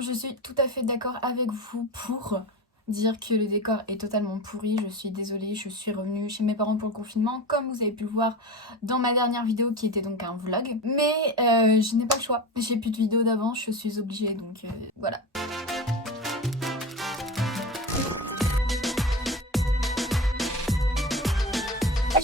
je suis tout à fait d'accord avec vous pour dire que le décor est totalement pourri. Je suis désolée, je suis revenue chez mes parents pour le confinement, comme vous avez pu le voir dans ma dernière vidéo qui était donc un vlog. Mais je n'ai pas le choix. J'ai plus de vidéos d'avant, je suis obligée, donc voilà.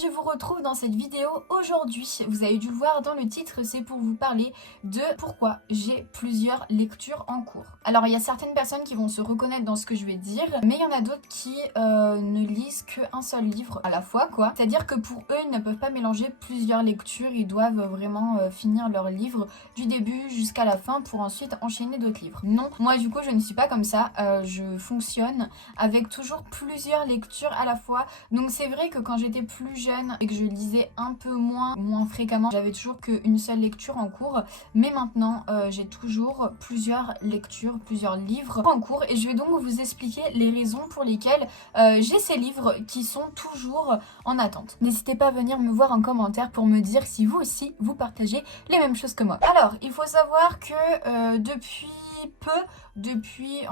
Je vous retrouve dans cette vidéo aujourd'hui. Vous avez dû le voir dans le titre, c'est pour vous parler de pourquoi j'ai plusieurs lectures en cours. Alors il y a certaines personnes qui vont se reconnaître dans ce que je vais dire, mais il y en a d'autres qui ne lisent qu'un seul livre à la fois, quoi. C'est-à-dire que pour eux, ils ne peuvent pas mélanger plusieurs lectures, ils doivent vraiment finir leur livre du début jusqu'à la fin pour ensuite enchaîner d'autres livres. Non, moi du coup je ne suis pas comme ça, je fonctionne avec toujours plusieurs lectures à la fois. Donc c'est vrai que quand j'étais plus jeune et que je lisais un peu moins fréquemment, j'avais toujours qu'une seule lecture en cours, mais maintenant j'ai toujours plusieurs lectures, plusieurs livres en cours, et je vais donc vous expliquer les raisons pour lesquelles j'ai ces livres qui sont toujours en attente. N'hésitez pas à venir me voir en commentaire pour me dire si vous aussi vous partagez les mêmes choses que moi. Alors il faut savoir que depuis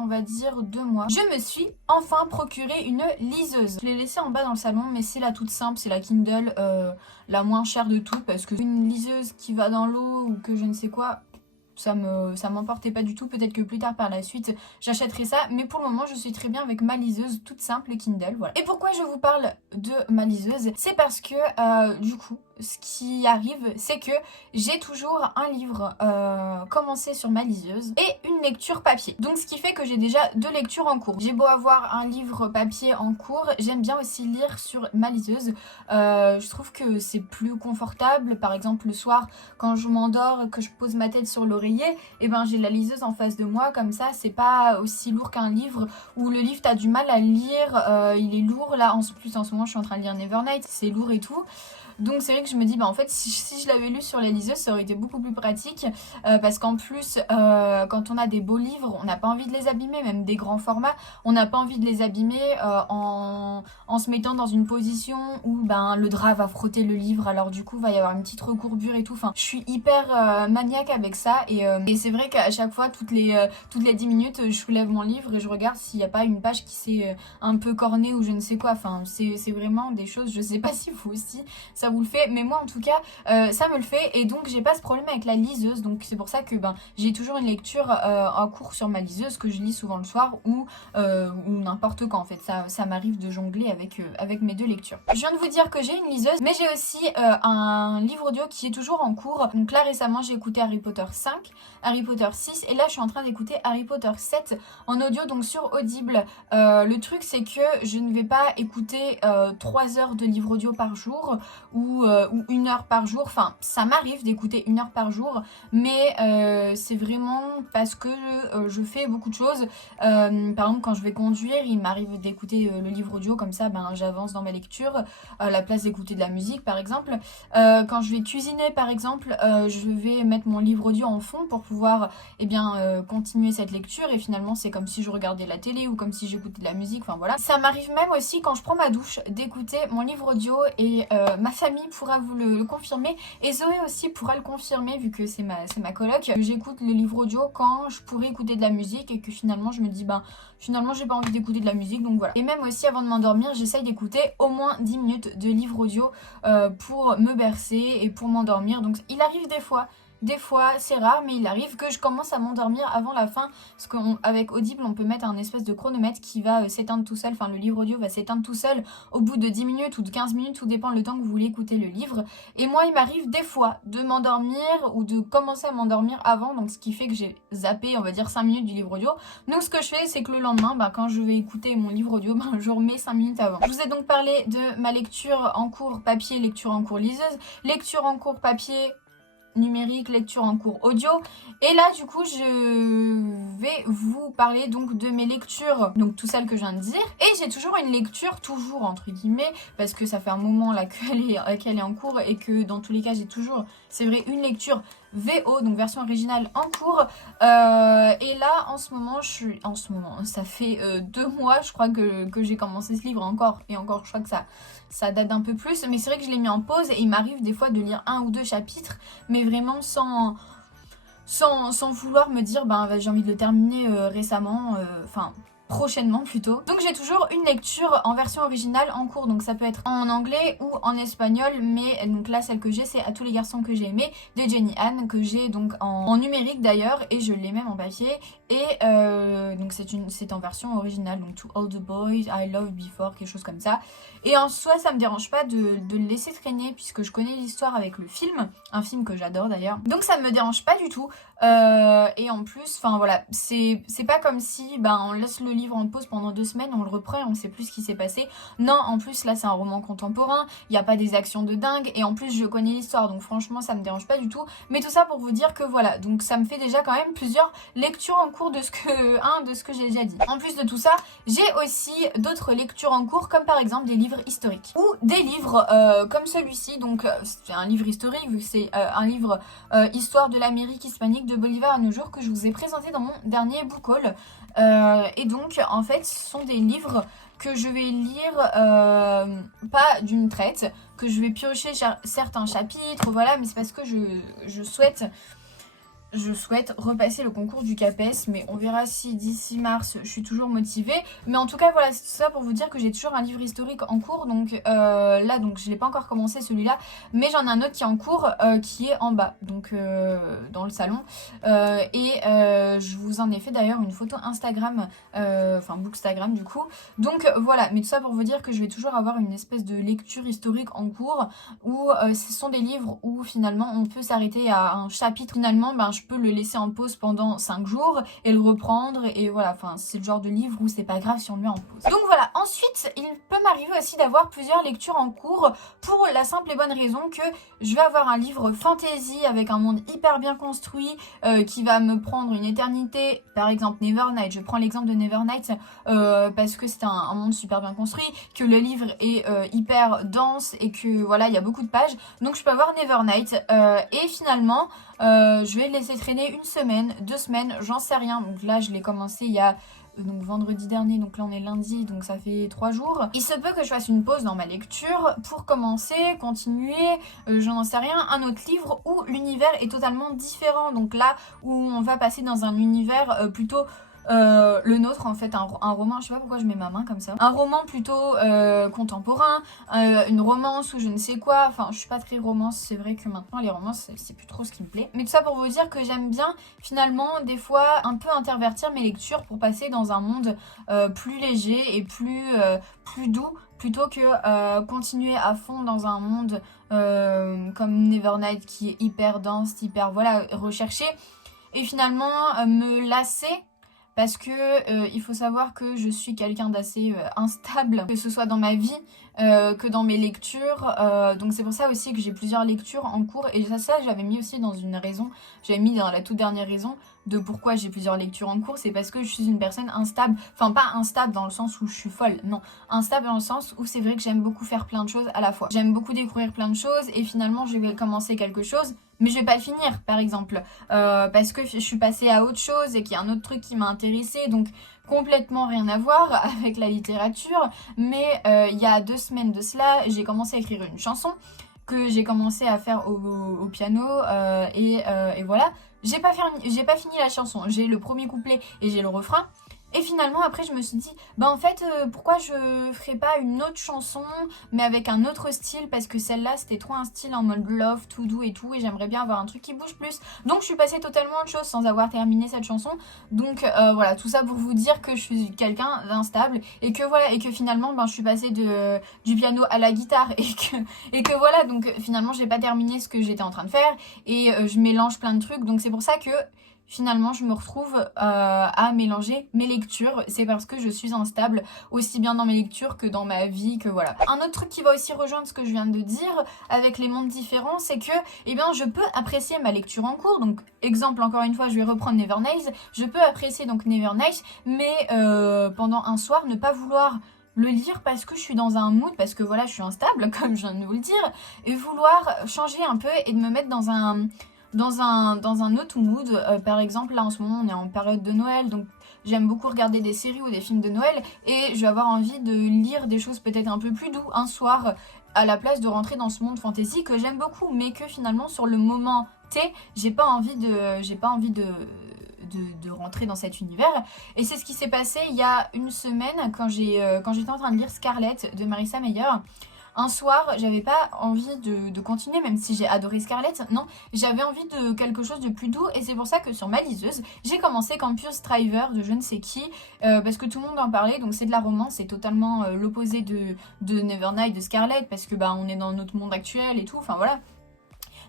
on va dire 2 mois, je me suis enfin procuré une liseuse. Je l'ai laissée en bas dans le salon, mais c'est la toute simple, c'est la Kindle, la moins chère de toutes, parce que une liseuse qui va dans l'eau ou que je ne sais quoi, ça m'emportait pas du tout. Peut-être que plus tard par la suite j'achèterai ça, mais pour le moment je suis très bien avec ma liseuse toute simple Kindle, voilà. Et pourquoi je vous parle de ma liseuse? C'est parce que du coup ce qui arrive, c'est que j'ai toujours un livre commencé sur ma liseuse et une lecture papier. Donc ce qui fait que j'ai déjà 2 lectures en cours. J'ai beau avoir un livre papier en cours, j'aime bien aussi lire sur ma liseuse. Je trouve que c'est plus confortable. Par exemple le soir quand je m'endors, que je pose ma tête sur l'oreiller, et ben j'ai la liseuse en face de moi, comme ça c'est pas aussi lourd qu'un livre où le livre t'as du mal à lire, il est lourd. Là en plus en ce moment je suis en train de lire Nevernight, c'est lourd et tout. Donc c'est vrai que je me dis, bah en fait si je l'avais lu sur la liseuse, ça aurait été beaucoup plus pratique, parce qu'en plus quand on a des beaux livres, on n'a pas envie de les abîmer, même des grands formats, on n'a pas envie de les abîmer en se mettant dans une position où ben le drap va frotter le livre, alors du coup va y avoir une petite recourbure et tout. Enfin je suis hyper maniaque avec ça, et c'est vrai qu'à chaque fois toutes les 10 minutes je soulève mon livre et je regarde s'il n'y a pas une page qui s'est un peu cornée ou je ne sais quoi. Enfin c'est vraiment des choses, je sais pas si vous aussi ça vous le fait, mais moi en tout cas ça me le fait, et donc j'ai pas ce problème avec la liseuse. Donc c'est pour ça que j'ai toujours une lecture en cours sur ma liseuse que je lis souvent le soir ou n'importe quand en fait. Ça m'arrive de jongler avec mes 2 lectures. Je viens de vous dire que j'ai une liseuse, mais j'ai aussi un livre audio qui est toujours en cours. Donc là récemment j'ai écouté Harry Potter 5, Harry Potter 6, et là je suis en train d'écouter Harry Potter 7 en audio, donc sur Audible. Le truc c'est que je ne vais pas écouter 3 heures de livre audio par jour ou 1 heure par jour. Enfin ça m'arrive d'écouter 1 heure par jour, mais c'est vraiment parce que je fais beaucoup de choses. Par exemple quand je vais conduire, il m'arrive d'écouter le livre audio, comme ça j'avance dans ma lecture à la place d'écouter de la musique par exemple. Quand je vais cuisiner par exemple, je vais mettre mon livre audio en fond pour pouvoir continuer cette lecture, et finalement c'est comme si je regardais la télé ou comme si j'écoutais de la musique. Enfin voilà, ça m'arrive même aussi quand je prends ma douche d'écouter mon livre audio, et ma famille pourra vous le confirmer, et Zoé aussi pourra le confirmer vu que c'est ma coloc. J'écoute le livre audio quand je pourrais écouter de la musique, et que finalement je me dis finalement j'ai pas envie d'écouter de la musique, donc voilà. Et même aussi avant de m'endormir, j'essaye d'écouter au moins 10 minutes de livre audio pour me bercer et pour m'endormir. Donc il arrive des fois, c'est rare, mais il arrive que je commence à m'endormir avant la fin, parce qu'avec Audible, on peut mettre un espèce de chronomètre qui va s'éteindre tout seul. Enfin, le livre audio va s'éteindre tout seul au bout de 10 minutes ou de 15 minutes, tout dépend le temps que vous voulez écouter le livre. Et moi, il m'arrive des fois de m'endormir ou de commencer à m'endormir avant, donc ce qui fait que j'ai zappé, on va dire, 5 minutes du livre audio. Donc, ce que je fais, c'est que le lendemain, quand je vais écouter mon livre audio, je remets 5 minutes avant. Je vous ai donc parlé de ma lecture en cours papier, lecture en cours liseuse, lecture en cours papier numérique, lecture en cours audio, et là du coup je vais vous parler donc de mes lectures, donc tout celles que je viens de dire. Et j'ai toujours une lecture, toujours entre guillemets, parce que ça fait un moment là qu'elle est en cours, et que dans tous les cas j'ai toujours, c'est vrai, une lecture VO, donc version originale en cours. Et là en ce moment, ça fait 2 mois je crois que j'ai commencé ce livre, encore je crois que ça date d'un peu plus, mais c'est vrai que je l'ai mis en pause, et il m'arrive des fois de lire 1 ou 2 chapitres, mais vraiment sans vouloir me dire j'ai envie de le terminer récemment, enfin prochainement plutôt. Donc j'ai toujours une lecture en version originale en cours, donc ça peut être en anglais ou en espagnol, mais donc là celle que j'ai c'est À tous les garçons que j'ai aimés de Jenny Han, que j'ai donc en numérique d'ailleurs, et je l'ai même en papier, et donc c'est en version originale, donc To All the Boys, I Love Before, quelque chose comme ça. Et en soi ça me dérange pas de le laisser traîner puisque je connais l'histoire avec le film, un film que j'adore d'ailleurs, donc ça me dérange pas du tout. Et en plus, enfin voilà, c'est pas comme si on laisse le livre en pause pendant 2 semaines, on le reprend et on sait plus ce qui s'est passé. Non, en plus là c'est un roman contemporain, il n'y a pas des actions de dingue, et en plus je connais l'histoire, donc franchement ça me dérange pas du tout. Mais tout ça pour vous dire que voilà, donc ça me fait déjà quand même plusieurs lectures en cours de ce que j'ai déjà dit. En plus de tout ça, j'ai aussi d'autres lectures en cours, comme par exemple des livres historiques ou des livres comme celui-ci. Donc c'est un livre historique vu que c'est un livre Histoire de l'Amérique hispanique de Bolivar à nos jours, que je vous ai présenté dans mon dernier book haul. Et donc en fait ce sont des livres que je vais lire pas d'une traite, que je vais piocher certains chapitres, voilà, mais c'est parce que je souhaite repasser le concours du CAPES, mais on verra si d'ici mars je suis toujours motivée. Mais en tout cas voilà, c'est ça pour vous dire que j'ai toujours un livre historique en cours, donc là donc je l'ai pas encore commencé celui-là, mais j'en ai un autre qui est en cours, qui est en bas, donc dans le salon, et je vous en ai fait d'ailleurs une photo Instagram, enfin Bookstagram du coup. Donc voilà, mais tout ça pour vous dire que je vais toujours avoir une espèce de lecture historique en cours, où ce sont des livres où finalement on peut s'arrêter à un chapitre, finalement je peux le laisser en pause pendant 5 jours et le reprendre, et voilà, enfin c'est le genre de livre où c'est pas grave si on le met en pause. Donc voilà, ensuite il peut m'arriver aussi d'avoir plusieurs lectures en cours, pour la simple et bonne raison que je vais avoir un livre fantasy avec un monde hyper bien construit, qui va me prendre une éternité, par exemple Nevernight. Je prends l'exemple de Nevernight parce que c'est un monde super bien construit, que le livre est hyper dense et que voilà, il y a beaucoup de pages, donc je peux avoir Nevernight, et finalement je vais le laisser traîner 1 semaine, 2 semaines, j'en sais rien. Donc là je l'ai commencé il y a donc vendredi dernier, donc là on est lundi, donc ça fait 3 jours. Il se peut que je fasse une pause dans ma lecture pour commencer, continuer, j'en sais rien, un autre livre où l'univers est totalement différent. Donc là où on va passer dans un univers plutôt le nôtre en fait, un roman, je sais pas pourquoi je mets ma main comme ça, un roman plutôt contemporain, une romance ou je ne sais quoi, enfin je suis pas très romance, c'est vrai que maintenant les romances c'est plus trop ce qui me plaît, mais tout ça pour vous dire que j'aime bien finalement des fois un peu intervertir mes lectures pour passer dans un monde plus léger et plus doux, plutôt que continuer à fond dans un monde comme Nevernight qui est hyper dense, hyper voilà recherché, et finalement me lasser. Parce que il faut savoir que je suis quelqu'un d'assez instable, que ce soit dans ma vie que dans mes lectures. Donc c'est pour ça aussi que j'ai plusieurs lectures en cours. Et ça j'avais mis aussi dans une raison, j'avais mis dans la toute dernière raison de pourquoi j'ai plusieurs lectures en cours. C'est parce que je suis une personne instable. Enfin pas instable dans le sens où je suis folle, non. Instable dans le sens où c'est vrai que j'aime beaucoup faire plein de choses à la fois. J'aime beaucoup découvrir plein de choses et finalement je vais commencer quelque chose, mais je vais pas le finir par exemple, parce que je suis passée à autre chose et qu'il y a un autre truc qui m'a intéressée, donc complètement rien à voir avec la littérature. Mais il y a 2 semaines de cela, j'ai commencé à écrire une chanson que j'ai commencé à faire au piano, et voilà. J'ai pas fini la chanson, j'ai le premier couplet et j'ai le refrain. Et finalement après je me suis dit en fait pourquoi je ferais pas une autre chanson mais avec un autre style, parce que celle-là c'était trop un style en mode love tout doux et tout, et j'aimerais bien avoir un truc qui bouge plus. Donc je suis passée totalement à autre chose sans avoir terminé cette chanson. Donc voilà, tout ça pour vous dire que je suis quelqu'un d'instable et que voilà, et que finalement je suis passée du piano à la guitare et que voilà, donc finalement j'ai pas terminé ce que j'étais en train de faire et je mélange plein de trucs. Donc c'est pour ça que finalement je me retrouve à mélanger mes lectures. C'est parce que je suis instable aussi bien dans mes lectures que dans ma vie, que voilà. Un autre truc qui va aussi rejoindre ce que je viens de dire avec les mondes différents, c'est que je peux apprécier ma lecture en cours. Donc exemple, encore une fois je vais reprendre Nevernight, je peux apprécier donc Nevernight, mais pendant un soir ne pas vouloir le lire parce que je suis dans un mood, parce que voilà je suis instable comme je viens de vous le dire, et vouloir changer un peu et de me mettre dans un autre mood. Par exemple là en ce moment on est en période de Noël, donc j'aime beaucoup regarder des séries ou des films de Noël, et je vais avoir envie de lire des choses peut-être un peu plus doux un soir, à la place de rentrer dans ce monde fantasy que j'aime beaucoup, mais que finalement sur le moment j'ai pas envie de rentrer dans cet univers. Et c'est ce qui s'est passé il y a une semaine quand j'étais en train de lire Scarlett de Marissa Meyer. Un soir, j'avais pas envie de continuer, même si j'ai adoré Scarlett. Non, j'avais envie de quelque chose de plus doux. Et c'est pour ça que sur ma liseuse, j'ai commencé Campus Driver de je ne sais qui. Parce que tout le monde en parlait. Donc c'est de la romance. C'est totalement l'opposé de Nevernight de Scarlett. Parce que on est dans notre monde actuel et tout. Enfin voilà.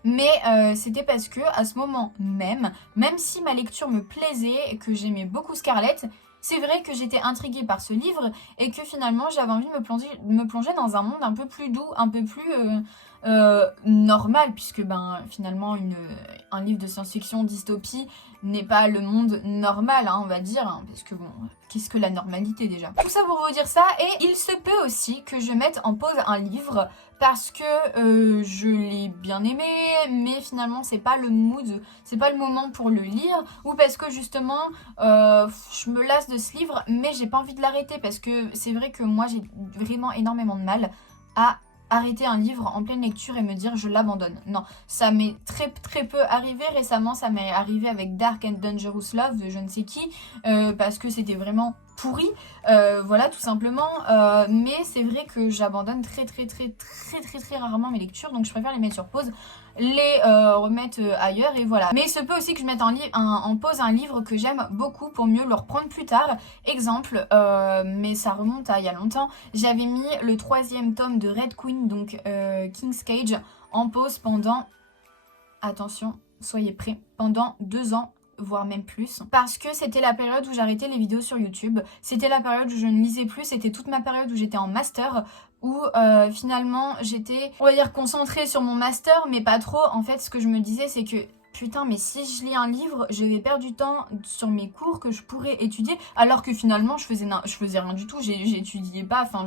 Mais c'était parce que à ce moment même si ma lecture me plaisait et que j'aimais beaucoup Scarlett, c'est vrai que j'étais intriguée par ce livre et que finalement j'avais envie de me plonger dans un monde un peu plus doux, un peu plus normal, puisque finalement un livre de science-fiction dystopie n'est pas le monde normal, on va dire, parce que qu'est-ce que la normalité déjà? Tout ça pour vous dire ça, et il se peut aussi que je mette en pause un livre parce que je l'ai bien aimé, mais finalement c'est pas le mood, c'est pas le moment pour le lire, ou parce que justement je me lasse de ce livre, mais j'ai pas envie de l'arrêter, parce que c'est vrai que moi j'ai vraiment énormément de mal à arrêter un livre en pleine lecture et me dire je l'abandonne. Non, ça m'est très peu arrivé récemment, ça m'est arrivé avec Dark and Dangerous Love de je ne sais qui, parce que c'était vraiment pourri, voilà tout simplement, mais c'est vrai que j'abandonne très rarement mes lectures, donc je préfère les mettre sur pause, les remettre ailleurs et voilà. Mais il se peut aussi que je mette en pause un livre que j'aime beaucoup pour mieux le reprendre plus tard. Exemple, mais ça remonte à il y a longtemps, j'avais mis le 3e tome de Red Queen, donc King's Cage, en pause pendant, attention, soyez prêts, pendant 2 ans, voire même plus, parce que c'était la période où j'arrêtais les vidéos sur YouTube, c'était la période où je ne lisais plus, c'était toute ma période où j'étais en master, où finalement j'étais, on va dire, concentrée sur mon master, mais pas trop. En fait, ce que je me disais, c'est que putain, mais si je lis un livre, je vais perdre du temps sur mes cours que je pourrais étudier, alors que finalement je faisais rien du tout, j'étudiais pas, enfin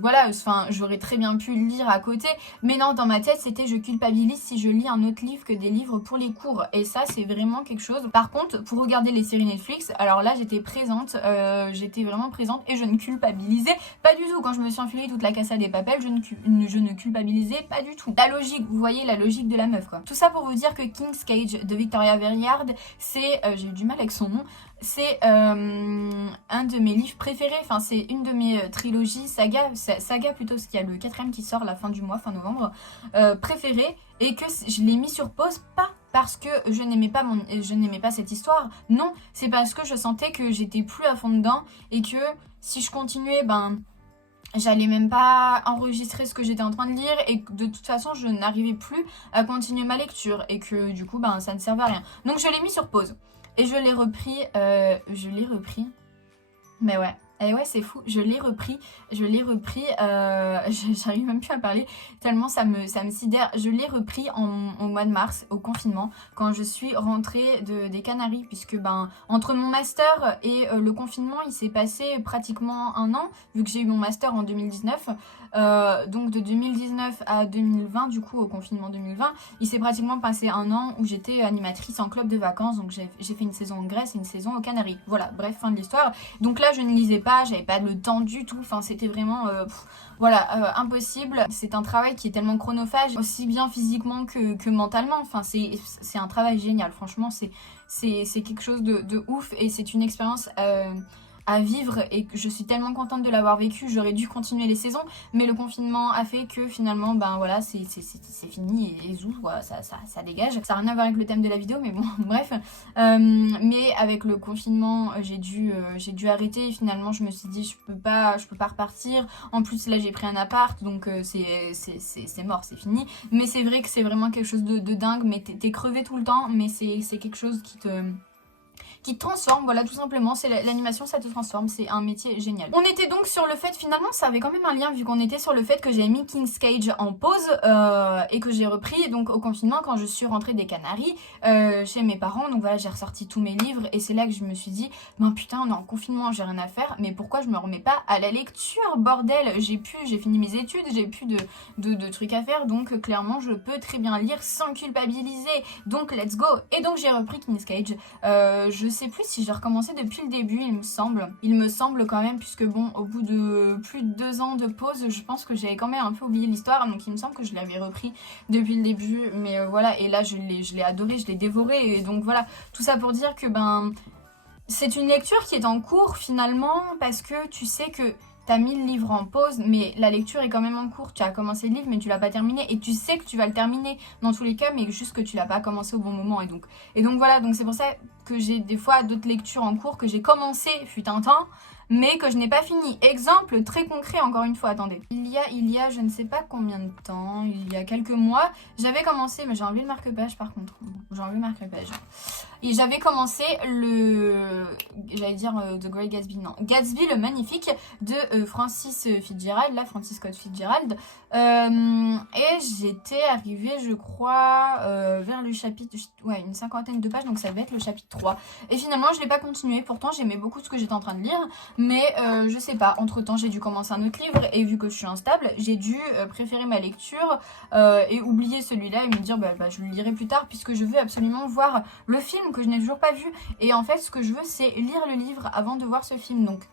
voilà, enfin j'aurais très bien pu lire à côté, mais non, dans ma tête c'était je culpabilise si je lis un autre livre que des livres pour les cours, et ça c'est vraiment quelque chose. Par contre, pour regarder les séries Netflix, alors là j'étais présente, j'étais vraiment présente et je ne culpabilisais pas du tout. Quand je me suis enfilée toute la Casa des Papel, je ne culpabilisais pas du tout. La logique, vous voyez la logique de la meuf quoi. Tout ça pour vous dire que King's Cage de Victoria Aveyard, c'est, j'ai eu du mal avec son nom, c'est un de mes livres préférés, enfin c'est une de mes trilogies, saga plutôt, parce qu'il y a le 4e qui sort la fin du mois, fin novembre, préféré, et que je l'ai mis sur pause, pas parce que je n'aimais pas cette histoire, non, c'est parce que je sentais que j'étais plus à fond dedans, et que si je continuais, j'allais même pas enregistrer ce que j'étais en train de lire, et de toute façon je n'arrivais plus à continuer ma lecture, et que du coup ça ne servait à rien. Donc je l'ai mis sur pause et je l'ai repris, mais ouais. Et ouais, c'est fou, je l'ai repris, j'arrive même plus à parler, tellement ça me sidère. Je l'ai repris au mois de mars, au confinement, quand je suis rentrée des Canaries, puisque entre mon master et le confinement, il s'est passé pratiquement 1 an, vu que j'ai eu mon master en 2019, donc de 2019 à 2020, du coup au confinement 2020, il s'est pratiquement passé 1 an où j'étais animatrice en club de vacances, donc j'ai fait une saison en Grèce et une saison aux Canaries. Voilà, bref, fin de l'histoire. Donc là, je ne lisais pas, j'avais pas le temps du tout, enfin c'était vraiment impossible. C'est un travail qui est tellement chronophage, aussi bien physiquement que mentalement, enfin c'est un travail génial, franchement c'est quelque chose de ouf, et c'est une expérience à vivre, et que je suis tellement contente de l'avoir vécu. J'aurais dû continuer les saisons, mais le confinement a fait que finalement voilà, c'est fini, et zou, voilà, ça dégage. Ça n'a rien à voir avec le thème de la vidéo, mais bon bref, mais avec le confinement j'ai dû arrêter, et finalement je me suis dit je peux pas repartir. En plus là j'ai pris un appart, donc c'est mort, c'est fini. Mais c'est vrai que c'est vraiment quelque chose de dingue, mais t'es crevé tout le temps, mais c'est quelque chose qui te transforme, voilà, tout simplement. C'est l'animation, ça te transforme, c'est un métier génial. On était donc sur le fait, finalement ça avait quand même un lien, vu qu'on était sur le fait que j'ai mis King's Cage en pause et que j'ai repris donc au confinement quand je suis rentrée des Canaries chez mes parents. Donc voilà, j'ai ressorti tous mes livres, et c'est là que je me suis dit putain, on est en confinement, j'ai rien à faire, mais pourquoi je me remets pas à la lecture, bordel. J'ai fini mes études, j'ai plus de trucs à faire, donc clairement je peux très bien lire sans culpabiliser, donc let's go. Et donc j'ai repris King's Cage. Je sais plus si j'ai recommencé depuis le début, il me semble. Il me semble quand même, puisque bon, au bout de plus de 2 ans de pause, je pense que j'avais quand même un peu oublié l'histoire. Donc il me semble que je l'avais repris depuis le début. Mais voilà, et là je l'ai adoré, je l'ai dévoré. Et donc voilà, tout ça pour dire que c'est une lecture qui est en cours finalement, parce que tu sais que t'as mis le livre en pause, mais la lecture est quand même en cours. Tu as commencé le livre, mais tu l'as pas terminé. Et tu sais que tu vas le terminer dans tous les cas, mais juste que tu l'as pas commencé au bon moment. Et donc voilà, donc c'est pour ça que j'ai des fois d'autres lectures en cours que j'ai commencé fut un temps, mais que je n'ai pas fini. Exemple très concret, encore une fois, attendez. Il y a je ne sais pas combien de temps, il y a quelques mois, j'avais commencé, mais j'ai enlevé le marque-page par contre. J'ai enlevé le marque-page. Et j'avais commencé The Great Gatsby, non, Gatsby le Magnifique de Francis Fitzgerald, là, Francis Scott Fitzgerald. Et j'étais arrivée, je crois, vers le chapitre, ouais, une 50aine de pages, donc ça devait être le chapitre 3. Et finalement, je l'ai pas continué, pourtant j'aimais beaucoup ce que j'étais en train de lire, mais je sais pas, entre temps j'ai dû commencer un autre livre, et vu que je suis instable, j'ai dû préférer ma lecture et oublier celui-là et me dire je le lirai plus tard, puisque je veux absolument voir le film que je n'ai toujours pas vu. Et en fait, ce que je veux, c'est lire le livre avant de voir ce film, donc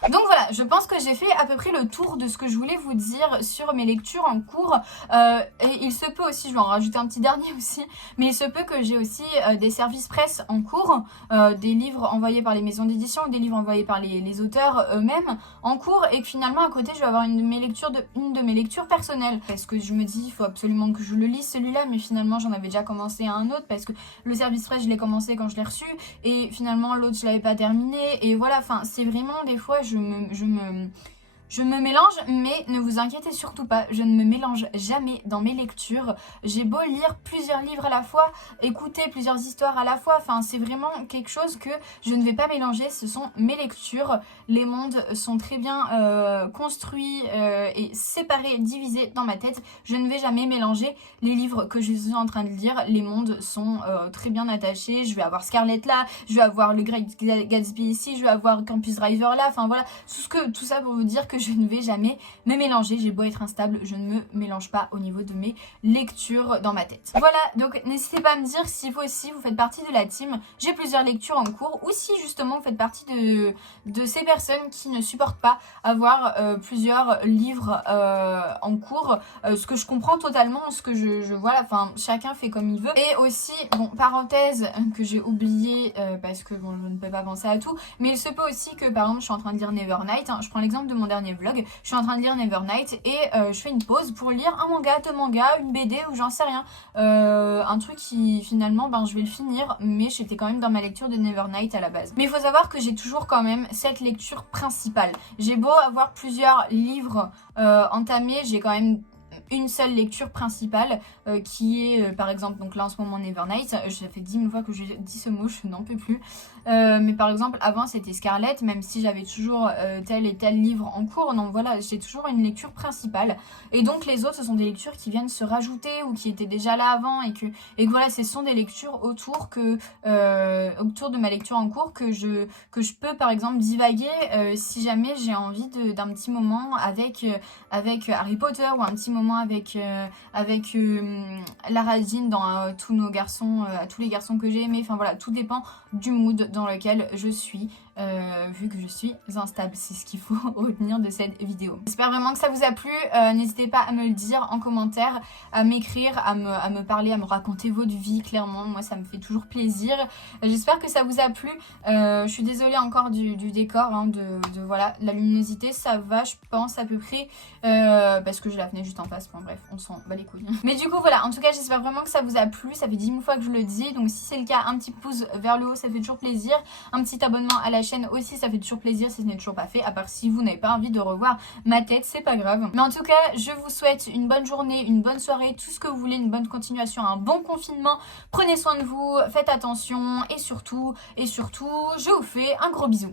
voilà, je pense que j'ai fait à peu près le tour de ce que je voulais vous dire sur mes lectures en cours. Et il se peut aussi, je vais en rajouter un petit dernier aussi, mais il se peut que j'ai aussi des services presse en cours, des livres envoyés par les maisons d'édition, des livres envoyés par les auteurs eux-mêmes en cours, et que finalement à côté je vais avoir une de mes lectures personnelles, parce que je me dis il faut absolument que je le lise celui-là, mais finalement j'en avais déjà commencé un autre, parce que le service presse je l'ai commencé quand je l'ai reçu, et finalement l'autre je l'avais pas terminé, et voilà, enfin c'est vraiment des fois je me mélange, mais ne vous inquiétez surtout pas, je ne me mélange jamais dans mes lectures. J'ai beau lire plusieurs livres à la fois, écouter plusieurs histoires à la fois, enfin c'est vraiment quelque chose que je ne vais pas mélanger, ce sont mes lectures. Les mondes sont très bien construits et séparés, divisés dans ma tête. Je ne vais jamais mélanger les livres que je suis en train de lire, les mondes sont très bien attachés. Je vais avoir Scarlett là, je vais avoir le Great Gatsby ici, je vais avoir Campus Driver là, enfin voilà, tout ça pour vous dire que je ne vais jamais me mélanger, j'ai beau être instable, je ne me mélange pas au niveau de mes lectures dans ma tête. Voilà, donc n'hésitez pas à me dire si vous aussi vous faites partie de la team, j'ai plusieurs lectures en cours, ou si justement vous faites partie de ces personnes qui ne supportent pas avoir plusieurs livres en cours, ce que je comprends totalement, ce que je voilà, enfin chacun fait comme il veut. Et aussi, bon, parenthèse que j'ai oublié parce que bon, je ne peux pas penser à tout, mais il se peut aussi que par exemple je suis en train de lire Nevernight, je prends l'exemple de mon dernier vlog, je suis en train de lire Nevernight et je fais une pause pour lire un manga, deux mangas, une BD ou j'en sais rien, un truc qui finalement je vais le finir, mais j'étais quand même dans ma lecture de Nevernight à la base. Mais il faut savoir que j'ai toujours quand même cette lecture principale. J'ai beau avoir plusieurs livres entamés, j'ai quand même une seule lecture principale qui est par exemple, donc là en ce moment Nevernight, ça fait 10 000 fois que j'ai dit ce mot, je n'en peux plus, mais par exemple avant c'était Scarlett, même si j'avais toujours tel et tel livre en cours, donc voilà, j'ai toujours une lecture principale, et donc les autres ce sont des lectures qui viennent se rajouter ou qui étaient déjà là avant, et que voilà, ce sont des lectures autour de ma lecture en cours que je peux par exemple divaguer si jamais j'ai envie d'un petit moment avec Harry Potter, ou un petit moment avec Lara Jean dans tous les garçons que j'ai aimés. Enfin voilà, tout dépend du mood dans lequel je suis, vu que je suis instable. C'est ce qu'il faut retenir de cette vidéo. J'espère vraiment que ça vous a plu. N'hésitez pas à me le dire en commentaire, à m'écrire, à me parler, à me raconter votre vie. Clairement, moi ça me fait toujours plaisir. J'espère que ça vous a plu. Je suis désolée encore du décor, de voilà, la luminosité, ça va je pense à peu près, parce que j'ai la fenêtre juste en face. Bon bref, on s'en bat les couilles. Mais du coup voilà, en tout cas j'espère vraiment que ça vous a plu. Ça fait 10 000 fois que je le dis, donc si c'est le cas, un petit pouce vers le haut, ça fait toujours plaisir. Un petit abonnement à la chaîne aussi, ça fait toujours plaisir si ce n'est toujours pas fait, à part si vous n'avez pas envie de revoir ma tête, c'est pas grave. Mais en tout cas, je vous souhaite une bonne journée, une bonne soirée, tout ce que vous voulez, une bonne continuation, un bon confinement. Prenez soin de vous, faites attention, et surtout, je vous fais un gros bisou.